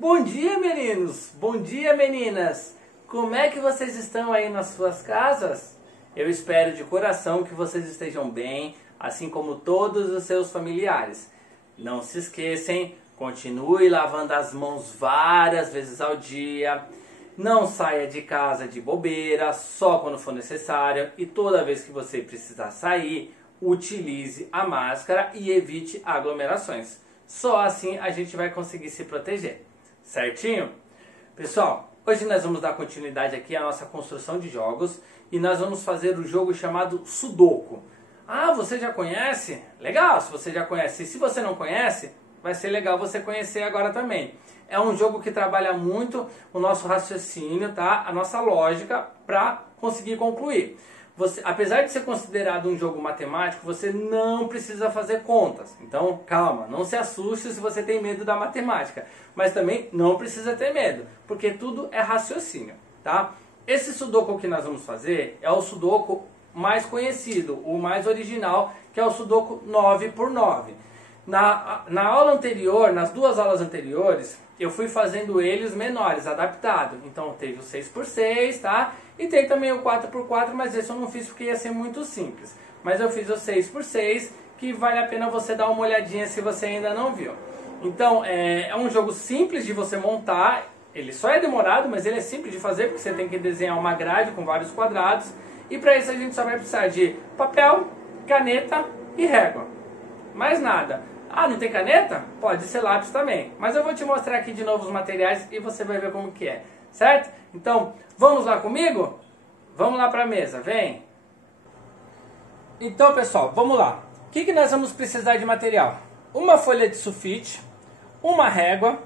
Bom dia, meninos! Bom dia, meninas! Como é que vocês estão aí nas suas casas? Eu espero de coração que vocês estejam bem, assim como todos os seus familiares. Não se esqueçam, continue lavando as mãos várias vezes ao dia. Não saia de casa de bobeira, só quando for necessário. E toda vez que você precisar sair, utilize a máscara e evite aglomerações. Só assim a gente vai conseguir se proteger. Certinho? Pessoal, hoje nós vamos dar continuidade aqui à nossa construção de jogos e nós vamos fazer o jogo chamado Sudoku. Ah, você já conhece? Legal, se você já conhece. E se você não conhece, vai ser legal você conhecer agora também. É um jogo que trabalha muito o nosso raciocínio, tá? A nossa lógica para conseguir concluir. Você, apesar de ser considerado um jogo matemático, você não precisa fazer contas. Então, calma, não se assuste se você tem medo da matemática. Mas também não precisa ter medo, porque tudo é raciocínio, tá? Esse Sudoku que nós vamos fazer é o Sudoku mais conhecido, o mais original, que é o Sudoku 9×9. Na aula anterior, nas duas aulas anteriores, eu fui fazendo eles menores, adaptado. Então teve o 6×6, tá? E tem também o 4×4, mas esse eu não fiz porque ia ser muito simples. Mas eu fiz o 6×6, que vale a pena você dar uma olhadinha se você ainda não viu. Então é um jogo simples de você montar. Ele só é demorado, mas ele é simples de fazer, porque você tem que desenhar uma grade com vários quadrados. E para isso a gente só vai precisar de papel, caneta e régua. Mais nada. Ah, não tem caneta? Pode ser lápis também. Mas eu vou te mostrar aqui de novo os materiais e você vai ver como que é. Certo? Então, vamos lá comigo? Vamos lá para a mesa, vem! Então, pessoal, vamos lá. O que nós vamos precisar de material? Uma folha de sulfite, uma régua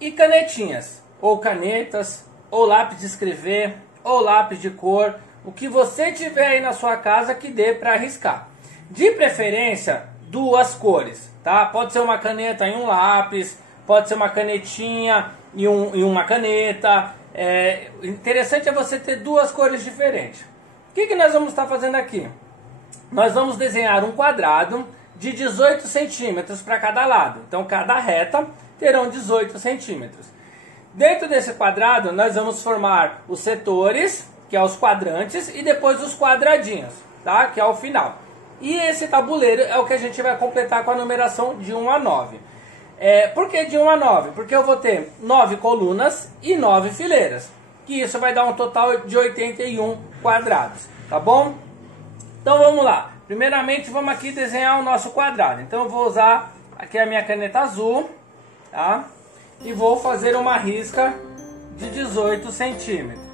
e canetinhas. Ou canetas, ou lápis de escrever, ou lápis de cor. O que você tiver aí na sua casa que dê para riscar. De preferência, duas cores. Tá? Pode ser uma caneta e um lápis, pode ser uma canetinha e uma caneta. Interessante é você ter duas cores diferentes. O que nós vamos estar fazendo aqui? Nós vamos desenhar um quadrado de 18 centímetros para cada lado. Então cada reta terão 18 centímetros. Dentro desse quadrado nós vamos formar os setores, que é os quadrantes, e depois os quadradinhos, tá? Que é o final. E esse tabuleiro é o que a gente vai completar com a numeração de 1 a 9. Por que de 1 a 9? Porque eu vou ter 9 colunas e 9 fileiras. Que isso vai dar um total de 81 quadrados. Tá bom? Então vamos lá. Primeiramente vamos aqui desenhar o nosso quadrado. Então eu vou usar aqui a minha caneta azul. Tá? E vou fazer uma risca de 18 centímetros.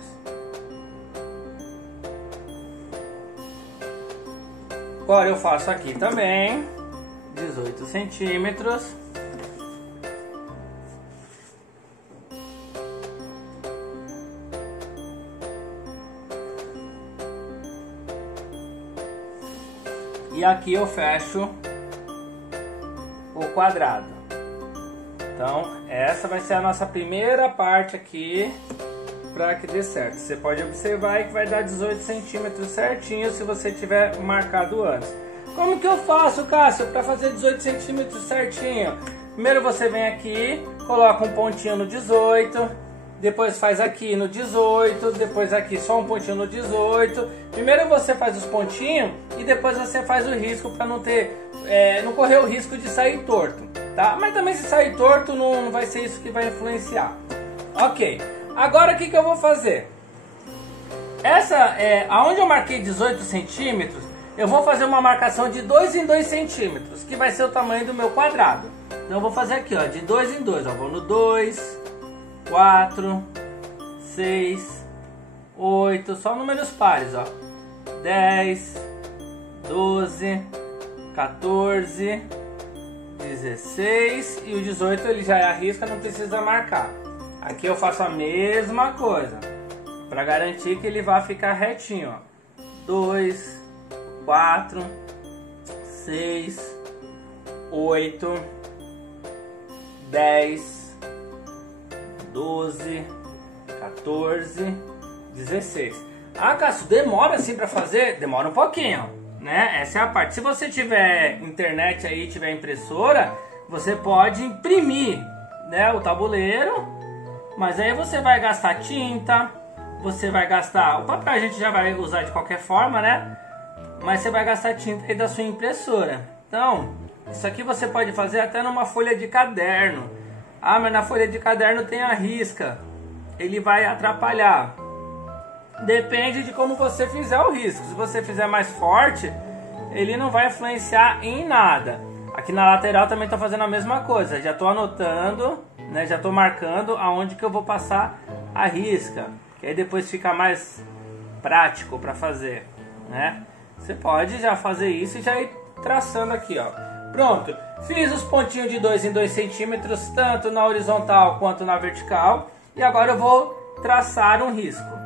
Agora eu faço aqui também 18 centímetros. E aqui eu fecho o quadrado. Então essa vai ser a nossa primeira parte aqui para que dê certo. Você pode observar aí que vai dar 18 centímetros certinho se você tiver marcado antes. Como que eu faço, Cássio, para fazer 18 centímetros certinho? Primeiro você vem aqui, coloca um pontinho no 18, depois faz aqui no 18, depois aqui só um pontinho no 18. Primeiro você faz os pontinhos e depois você faz o risco para não correr o risco de sair torto, tá? Mas também se sair torto não vai ser isso que vai influenciar. Ok. Agora o que eu vou fazer? Aonde eu marquei 18 centímetros, eu vou fazer uma marcação de 2 em 2 centímetros, que vai ser o tamanho do meu quadrado. Então eu vou fazer aqui, ó, de 2 em 2, ó, vou no 2, 4, 6, 8, só números pares, ó, 10, 12, 14, 16 e o 18 ele já é a risca, não precisa marcar. Aqui eu faço a mesma coisa, para garantir que ele vai ficar retinho, ó. 2, 4, 6, 8, 10, 12, 14, 16. Ah, Cássio, demora assim para fazer? Demora um pouquinho, né? Essa é a parte. Se você tiver internet aí, tiver impressora, você pode imprimir né, o tabuleiro, mas aí você vai gastar tinta, você vai gastar... O papel a gente já vai usar de qualquer forma, né? Mas você vai gastar tinta aí da sua impressora. Então, isso aqui você pode fazer até numa folha de caderno. Ah, mas na folha de caderno tem a risca. Ele vai atrapalhar. Depende de como você fizer o risco. Se você fizer mais forte, ele não vai influenciar em nada. Aqui na lateral também estou fazendo a mesma coisa. Já estou anotando, né? Já estou marcando aonde que eu vou passar a risca. Que aí depois fica mais prático para fazer, né? Você pode já fazer isso e já ir traçando aqui, ó. Pronto. Fiz os pontinhos de 2 em 2 centímetros, tanto na horizontal quanto na vertical. E agora eu vou traçar um risco.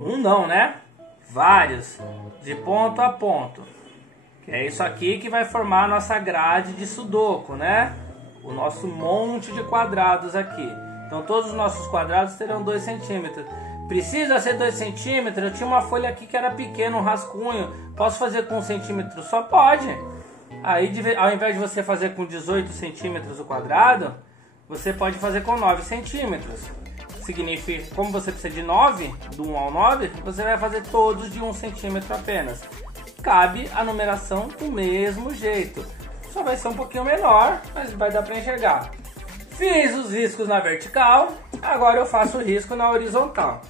Um não, né? Vários. De ponto a ponto. Que é isso aqui que vai formar a nossa grade de sudoku, né? O nosso monte de quadrados aqui. Então todos os nossos quadrados terão 2 centímetros. Precisa ser 2 centímetros? Eu tinha uma folha aqui que era pequena, um rascunho. Posso fazer com 1 centímetro? Só pode. Aí ao invés de você fazer com 18 centímetros o quadrado, você pode fazer com 9 centímetros. Significa, como você precisa de 9, do 1 ao 9, você vai fazer todos de 1 centímetro apenas. Cabe a numeração do mesmo jeito. Só vai ser um pouquinho menor, mas vai dar para enxergar. Fiz os riscos na vertical, agora eu faço o risco na horizontal.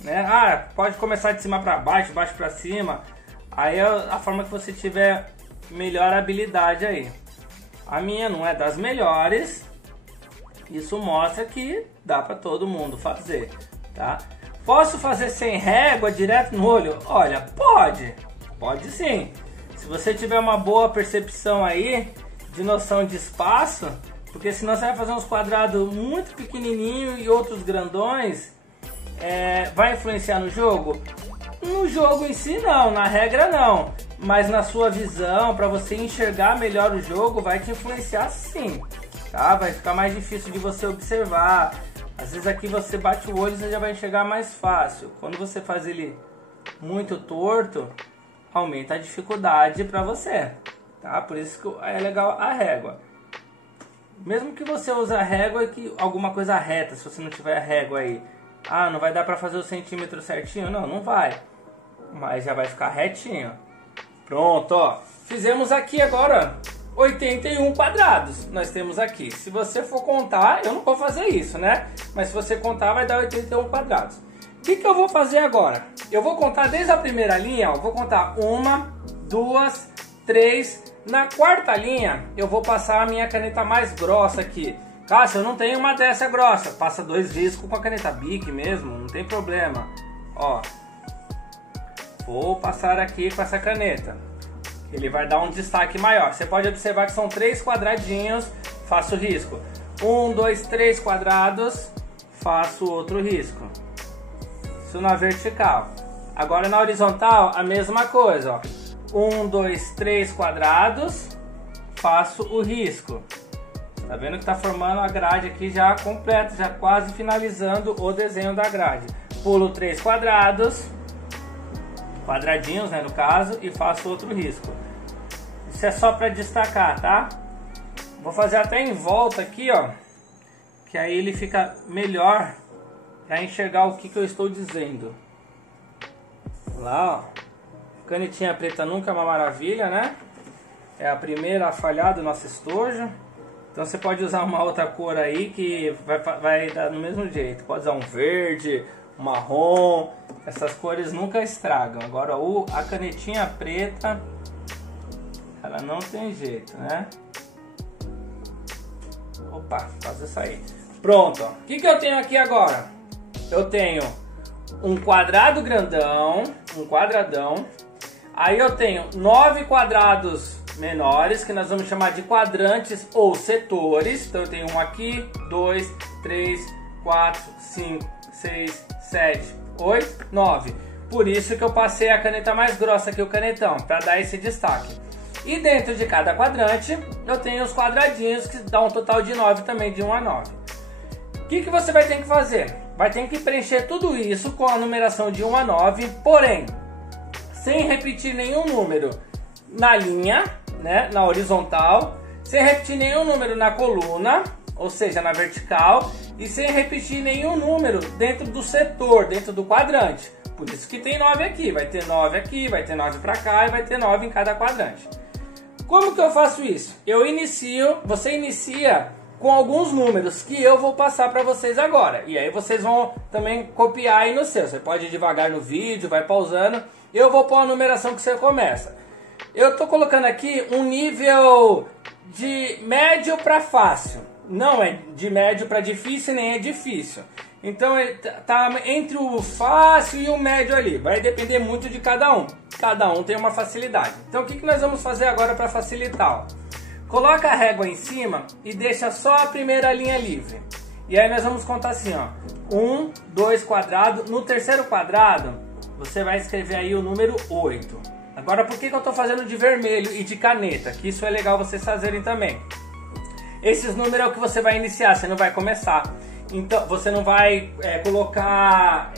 Né? Ah, pode começar de cima para baixo, baixo para cima. Aí é a forma que você tiver melhor habilidade aí. A minha não é das melhores. Isso mostra que dá para todo mundo fazer, tá? Posso fazer sem régua, direto no olho? Olha, pode. Pode sim. Se você tiver uma boa percepção aí, de noção de espaço, porque senão você vai fazer uns quadrados muito pequenininhos e outros grandões, vai influenciar no jogo? No jogo em si não, na regra não. Mas na sua visão, para você enxergar melhor o jogo, vai te influenciar sim. Tá? Vai ficar mais difícil de você observar. Às vezes aqui você bate o olho e você já vai enxergar mais fácil. Quando você faz ele muito torto, aumenta a dificuldade para você. Tá? Por isso que é legal a régua. Mesmo que você use a régua e que alguma coisa reta, se você não tiver a régua aí. Ah, não vai dar para fazer o centímetro certinho? Não, não vai. Mas já vai ficar retinho. Pronto, ó. Fizemos aqui agora 81 quadrados. Nós temos aqui. Se você for contar, eu não vou fazer isso, né? Mas se você contar, vai dar 81 quadrados. O que eu vou fazer agora? Eu vou contar desde a primeira linha, ó. Vou contar 1, 2, 3. Na quarta linha, eu vou passar a minha caneta mais grossa aqui. Cássio, eu não tenho uma dessa grossa. Passa 2 riscos com a caneta Bic mesmo, não tem problema. Ó, vou passar aqui com essa caneta. Ele vai dar um destaque maior. Você pode observar que são 3 quadradinhos, faço risco. 1, 2, 3 quadrados, faço outro risco. Isso na vertical. Agora na horizontal, a mesma coisa, ó. 1, 2, 3 quadrados, faço o risco. Tá vendo que tá formando a grade aqui já completa, já quase finalizando o desenho da grade. Pulo 3 quadrados, quadradinhos, né, no caso, e faço outro risco. Isso é só para destacar, tá? Vou fazer até em volta aqui, ó, que aí ele fica melhor para enxergar o que eu estou dizendo. Lá, ó. Canetinha preta nunca é uma maravilha, né? É a primeira a falhar do nosso estojo. Então você pode usar uma outra cor aí que vai dar do mesmo jeito. Pode usar um verde, um marrom. Essas cores nunca estragam. Agora a canetinha preta, ela não tem jeito, né? Opa, quase saí. Pronto, ó. O que eu tenho aqui agora? Eu tenho um quadrado grandão, um quadradão. Aí eu tenho 9 quadrados menores, que nós vamos chamar de quadrantes ou setores. Então eu tenho um aqui, 2, 3, 4, 5, 6, 7, 8, 9. Por isso que eu passei a caneta mais grossa que o canetão, para dar esse destaque. E dentro de cada quadrante, eu tenho os quadradinhos, que dá um total de 9 também, de 1 a 9. O que você vai ter que fazer? Vai ter que preencher tudo isso com a numeração de 1 a 9, porém, sem repetir nenhum número na linha, né, na horizontal, sem repetir nenhum número na coluna, ou seja, na vertical, e sem repetir nenhum número dentro do setor, dentro do quadrante. Por isso que tem 9 aqui, vai ter 9 aqui, vai ter 9 para cá e vai ter 9 em cada quadrante. Como que eu faço isso? Você inicia com alguns números que eu vou passar para vocês agora. E aí vocês vão também copiar aí no seu. Você pode ir devagar no vídeo, vai pausando. Eu vou pôr a numeração que você começa. Eu estou colocando aqui um nível de médio para fácil. Não é de médio para difícil, nem é difícil. Então tá entre o fácil e o médio ali. Vai depender muito de cada um. Cada um tem uma facilidade. Então o que nós vamos fazer agora para facilitar? Coloca a régua em cima e deixa só a primeira linha livre. E aí nós vamos contar assim, ó. 1, 2 quadrado. No terceiro quadrado, você vai escrever aí o número 8. Agora, por que eu estou fazendo de vermelho e de caneta? Que isso é legal vocês fazerem também. Esses números é o que você vai iniciar, você não vai começar. Então, você não vai colocar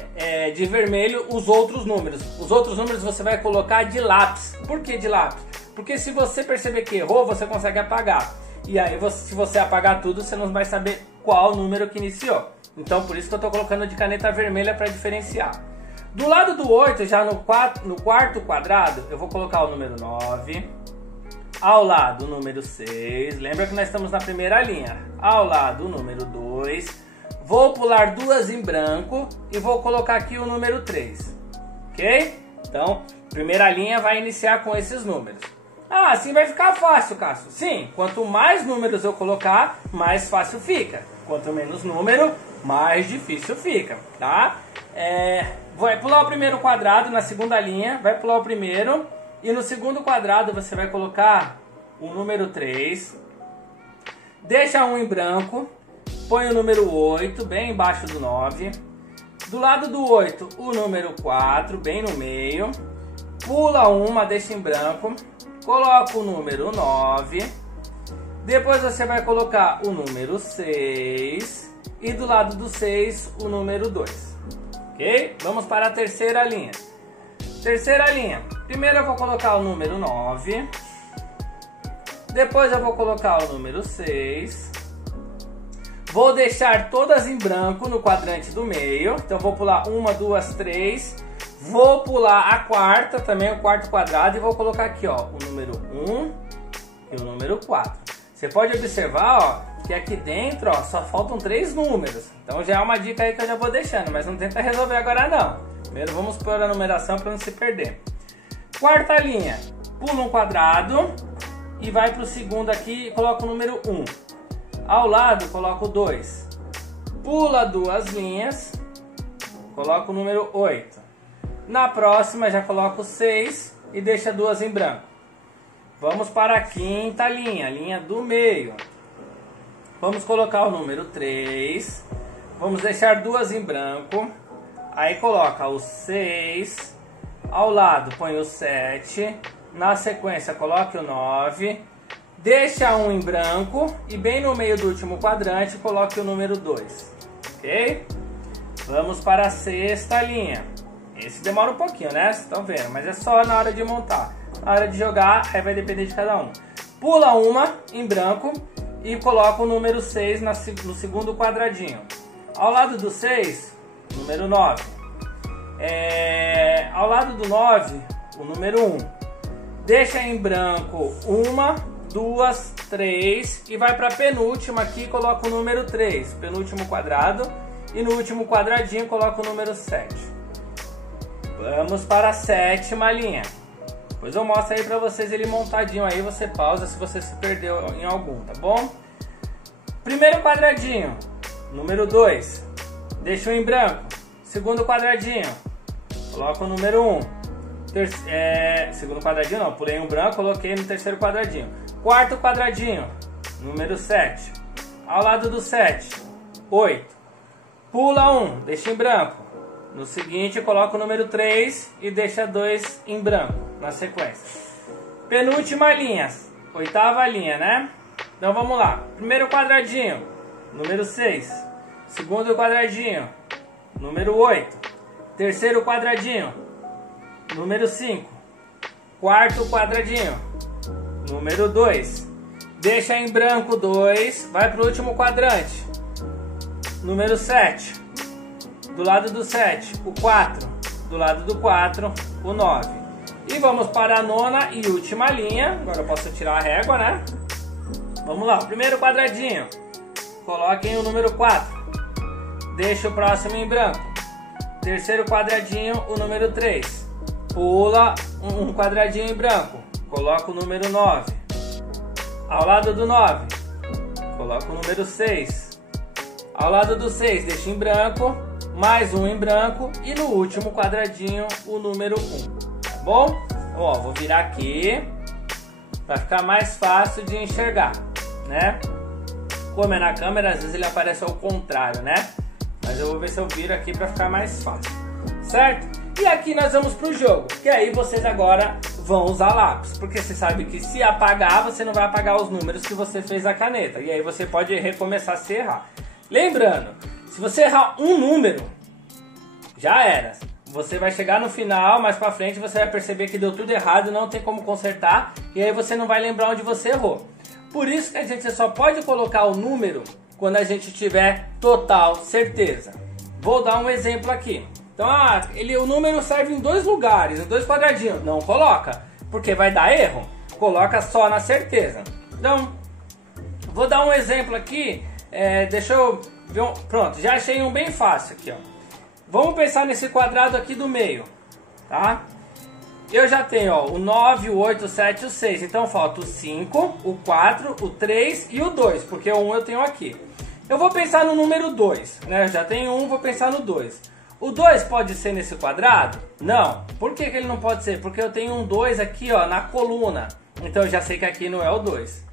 de vermelho os outros números. Os outros números você vai colocar de lápis. Por que de lápis? Porque se você perceber que errou, você consegue apagar. E aí, se você apagar tudo, você não vai saber qual número que iniciou. Então, por isso que eu estou colocando de caneta vermelha para diferenciar. Do lado do 8, já no quarto quadrado, eu vou colocar o número 9. Ao lado, o número 6. Lembra que nós estamos na primeira linha. Ao lado, o número 2. Vou pular duas em branco e vou colocar aqui o número 3. Ok? Então, primeira linha vai iniciar com esses números. Ah, assim vai ficar fácil, Cássio. Sim, quanto mais números eu colocar, mais fácil fica. Quanto menos número, mais difícil fica, tá? Vai pular o primeiro quadrado na segunda linha, vai pular o primeiro. E no segundo quadrado você vai colocar o número 3. Deixa um em branco. Põe o número 8 bem embaixo do 9. Do lado do 8, o número 4, bem no meio. Pula uma, deixa em branco. Coloca o número 9. Depois você vai colocar o número 6. E do lado do 6, o número 2. Ok? Vamos para a terceira linha. Terceira linha. Primeiro eu vou colocar o número 9. Depois eu vou colocar o número 6. Vou deixar todas em branco no quadrante do meio. Então vou pular 1, 2, 3. Vou pular a quarta, também o quarto quadrado. E vou colocar aqui, ó, o número 1 e o número 4. Você pode observar, ó, que aqui dentro, ó, só faltam 3 números. Então já é uma dica aí que eu já vou deixando. Mas não tenta resolver agora não. Primeiro vamos pôr a numeração para não se perder. Quarta linha. Pula um quadrado. E vai para o segundo aqui e coloca o número 1. Ao lado, coloca o 2. Pula duas linhas, coloca o número 8. Na próxima, já coloca o 6 e deixa duas em branco. Vamos para a quinta linha, linha do meio. Vamos colocar o número 3. Vamos deixar duas em branco. Aí coloca o 6. Ao lado, põe o 7. Na sequência, coloque o 9. Deixa um em branco e bem no meio do último quadrante coloque o número 2, ok? Vamos para a sexta linha. Esse demora um pouquinho, né? Vocês estão vendo, mas é só na hora de montar. Na hora de jogar, aí vai depender de cada um. Pula uma em branco e coloca o número 6 no segundo quadradinho. Ao lado do 6, número 9. Ao lado do 9, o número 1. Deixa em branco uma, 2, 3 e vai para a penúltima aqui, coloca o número 3, penúltimo quadrado, e no último quadradinho coloca o número 7. Vamos para a sétima linha. Depois eu mostro aí para vocês ele montadinho aí, você pausa se você se perdeu em algum, tá bom? Primeiro quadradinho, número 2, deixa em branco. Segundo quadradinho, coloca o número 1. Segundo quadradinho não, pulei um branco, coloquei no terceiro quadradinho. Quarto quadradinho, número 7. Ao lado do 7, 8. Pula 1, deixa em branco. No seguinte, coloca o número 3 e deixa 2 em branco, na sequência. Penúltima linha, oitava linha, né? Então vamos lá. Primeiro quadradinho, número 6. Segundo quadradinho, número 8. Terceiro quadradinho, número 5. Quarto quadradinho, número 2. deixa em branco 2, vai para o último quadrante. Número 7, do lado do 7, o 4, do lado do 4, o 9. E vamos para a nona e última linha. Agora eu posso tirar a régua, né? Vamos lá, o primeiro quadradinho. Coloquem o número 4. Deixa o próximo em branco. Terceiro quadradinho, o número 3. Pula um quadradinho em branco. Coloca o número 9. Ao lado do 9, coloca o número 6. Ao lado do 6, deixa em branco. Mais um em branco. E no último quadradinho, o número 1. Tá bom? Ó, vou virar aqui para ficar mais fácil de enxergar, né? Como é na câmera, às vezes ele aparece ao contrário, né? Mas eu vou ver se eu viro aqui para ficar mais fácil, certo? E aqui nós vamos pro jogo, que aí vocês agora vão usar lápis, porque você sabe que se apagar, você não vai apagar os números que você fez na caneta, e aí você pode recomeçar se errar. Lembrando, se você errar um número, já era. Você vai chegar no final, mais pra frente, você vai perceber que deu tudo errado, não tem como consertar, e aí você não vai lembrar onde você errou. Por isso que a gente só pode colocar o número quando a gente tiver total certeza. Vou dar um exemplo aqui. Então, o número serve em 2 lugares, em 2 quadradinhos. Não coloca, porque vai dar erro. Coloca só na certeza. Então, vou dar um exemplo aqui. Deixa eu ver pronto, já achei um bem fácil aqui, ó. Vamos pensar nesse quadrado aqui do meio, tá? Eu já tenho, ó, o 9, o 8, o 7 e o 6. Então falta o 5, o 4, o 3 e o 2, porque o 1 eu tenho aqui. Eu vou pensar no número 2, né? Eu já tenho 1, vou pensar no 2. O 2 pode ser nesse quadrado? Não. Por que ele não pode ser? Porque eu tenho um 2 aqui, ó, na coluna. Então eu já sei que aqui não é o 2.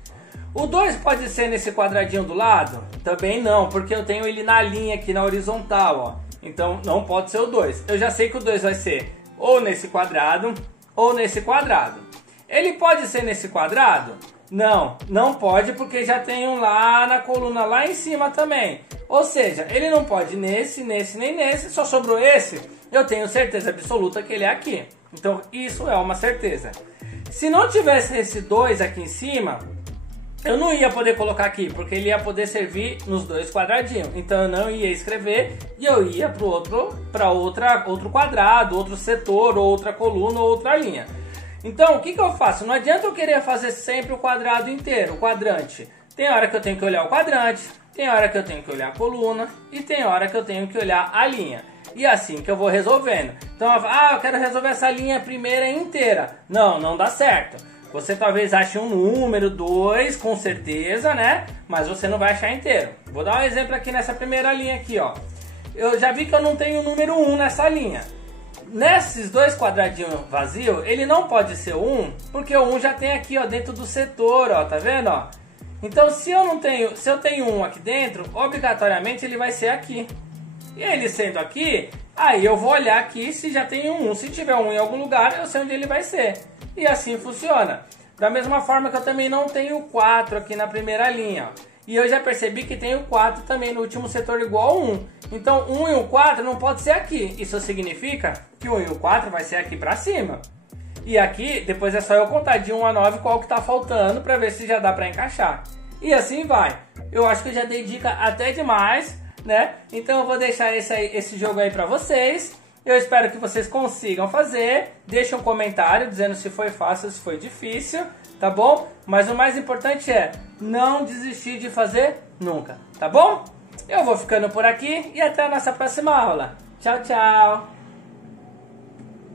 O 2 pode ser nesse quadradinho do lado? Também não, porque eu tenho ele na linha aqui, na horizontal, ó. Então não pode ser o 2. Eu já sei que o 2 vai ser ou nesse quadrado ou nesse quadrado. Ele pode ser nesse quadrado? Não, não pode, porque já tem um lá na coluna, lá em cima também. Ou seja, ele não pode nesse, nesse, nem nesse, só sobrou esse. Eu tenho certeza absoluta que ele é aqui. Então isso é uma certeza. Se não tivesse esse 2 aqui em cima, eu não ia poder colocar aqui, porque ele ia poder servir nos 2 quadradinhos. Então eu não ia escrever e eu ia para outro quadrado, outro setor, outra coluna, outra linha. Então o que eu faço? Não adianta eu querer fazer sempre o quadrado inteiro, o quadrante. Tem hora que eu tenho que olhar o quadrante, tem hora que eu tenho que olhar a coluna e tem hora que eu tenho que olhar a linha. E é assim que eu vou resolvendo. Então eu quero resolver essa linha primeira inteira. Não, não dá certo. Você talvez ache um número, 2, com certeza, né? Mas você não vai achar inteiro. Vou dar um exemplo aqui nessa primeira linha aqui, ó. Eu já vi que eu não tenho o número 1 nessa linha. Nesses 2 quadradinhos vazios, ele não pode ser o 1, porque o 1 já tem aqui, ó, dentro do setor, ó, tá vendo, ó? Então, se eu tenho 1 aqui dentro, obrigatoriamente ele vai ser aqui. E ele sendo aqui, aí eu vou olhar aqui se já tem um 1. Se tiver um em algum lugar, eu sei onde ele vai ser. E assim funciona. Da mesma forma que eu também não tenho 4 aqui na primeira linha, ó. E eu já percebi que tem o 4 também no último setor igual a 1. Então 1 e o 4 não pode ser aqui. Isso significa que o 1 e o 4 vai ser aqui pra cima. E aqui, depois é só eu contar de 1 a 9 qual que tá faltando pra ver se já dá pra encaixar. E assim vai. Eu acho que eu já dei dica até demais, né? Então eu vou deixar esse jogo aí pra vocês. Eu espero que vocês consigam fazer. Deixe um comentário dizendo se foi fácil ou se foi difícil, tá bom? Mas o mais importante é não desistir de fazer nunca, tá bom? Eu vou ficando por aqui e até a nossa próxima aula. Tchau, tchau!